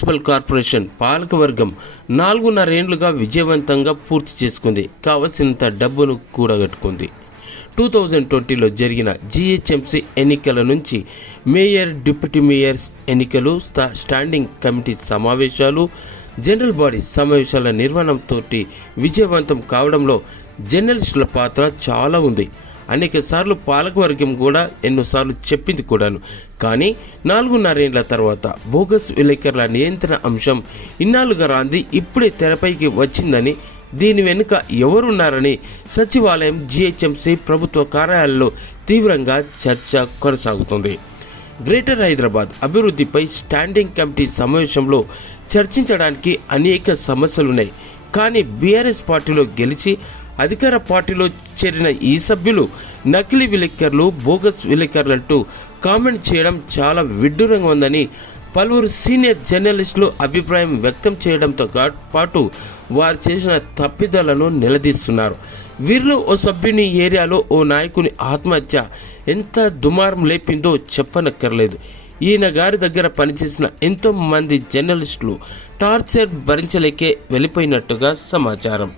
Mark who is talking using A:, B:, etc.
A: Municipal corporation పాలకవర్గం నాలుగున్నరేండ్లుగా విజయవంతంగా పూర్తి చేసుకుంది. కావలసినంత డబ్బును కూడగట్టుకుంది. టూ థౌజండ్ ట్వంటీలో జరిగిన జీహెచ్ఎంసీ ఎన్నికల నుంచి మేయర్ డిప్యూటీ మేయర్ ఎన్నికలు స్టాండింగ్ కమిటీ సమావేశాలు జనరల్ బాడీ సమావేశాల నిర్వహణంతో విజయవంతం కావడంలో జర్నలిస్టుల పాత్ర చాలా ఉంది. అనేక సార్లు పాలకవర్గం కూడా ఎన్నోసార్లు చెప్పింది కూడాను. కానీ నాలుగున్నరేళ్ళ తర్వాత బోగస్ విలేకరుల నియంత్రణ అంశం ఇన్నాళ్ళుగా రాంది ఇప్పుడే తెరపైకి వచ్చిందని దీని వెనుక ఎవరున్నారని సచివాలయం జీహెచ్ఎంసీ ప్రభుత్వ కార్యాలయాల్లో తీవ్రంగా చర్చ కొనసాగుతుంది. గ్రేటర్ హైదరాబాద్ అభివృద్ధిపై స్టాండింగ్ కమిటీ సమావేశంలో చర్చించడానికి అనేక సమస్యలున్నాయి. కానీ బీఆర్ఎస్ పార్టీలో గెలిచి అధికార పార్టీలో చేరిన ఈ సభ్యులు నకిలీ విలేకరులు బోగస్ విలేకరులంటూ కామెంట్ చేయడం చాలా విడ్డూరంగా ఉందని పలువురు సీనియర్ జర్నలిస్టులు అభిప్రాయం వ్యక్తం చేయడంతో పాటు వారు చేసిన తప్పిదాలను నిలదీస్తున్నారు. వీరిలో ఓ సభ్యుని ఏరియాలో ఓ నాయకుని ఆత్మహత్య ఎంత దుమారం లేపిందో చెప్పనక్కర్లేదు. ఈయన గారి దగ్గర పనిచేసిన ఎంతో మంది జర్నలిస్టులు టార్చర్ భరించలేకే వెళ్ళిపోయినట్టుగా సమాచారం.